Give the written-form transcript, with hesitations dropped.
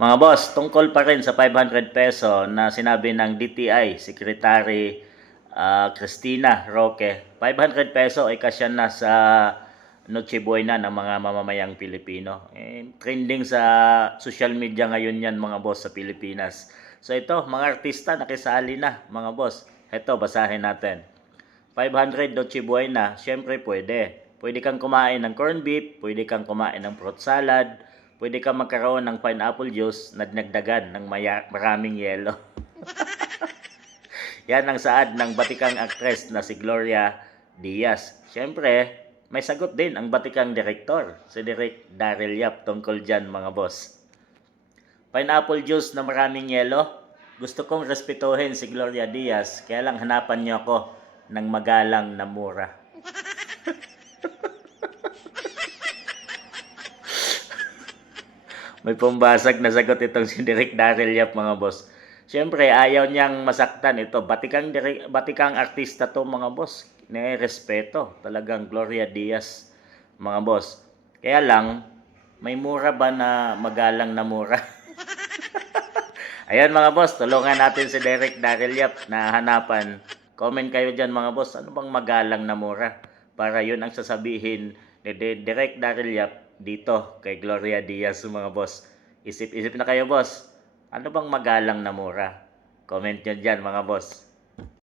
Mga boss, tungkol pa rin sa 500 peso na sinabi ng DTI Secretary Cristina Roque. 500 peso ay kasya na sa Noche Buena ng mga mamamayang Pilipino. Trending sa social media ngayon yan mga boss sa Pilipinas. So ito, mga artista nakisali na mga boss. Ito, basahin natin. 500 Noche Buena, syempre pwede. Pwede kang kumain ng corned beef, pwede kang kumain ng fruit salad, pwede kang magkaroon ng pineapple juice na dinagdagan ng maraming yelo. Yan ang saad ng batikang aktres na si Gloria Diaz. Siyempre, may sagot din ang batikang direktor, si Direk Daryl Yap tungkol dyan mga boss. Pineapple juice na maraming yelo? Gusto kong respetuhin si Gloria Diaz, kaya lang hanapan niyo ako ng magalang na mura. May pambasag na sagot itong si Direk Daryl Yap mga boss. Siyempre, ayaw niyang masaktan ito. Batikang artista to mga boss. Respeto. Talagang Gloria Diaz mga boss. Kaya lang, may mura ba na magalang na mura? Ayan mga boss, tulungan natin si Direk Daryl Yap na hanapan. Comment kayo dyan mga boss, ano bang magalang na mura? Para yun ang sasabihin ni Direk Daryl Yap dito kay Gloria Diaz mga boss. Isip-isip na kayo boss, ano bang magalang na mura? Comment nyo dyan mga boss.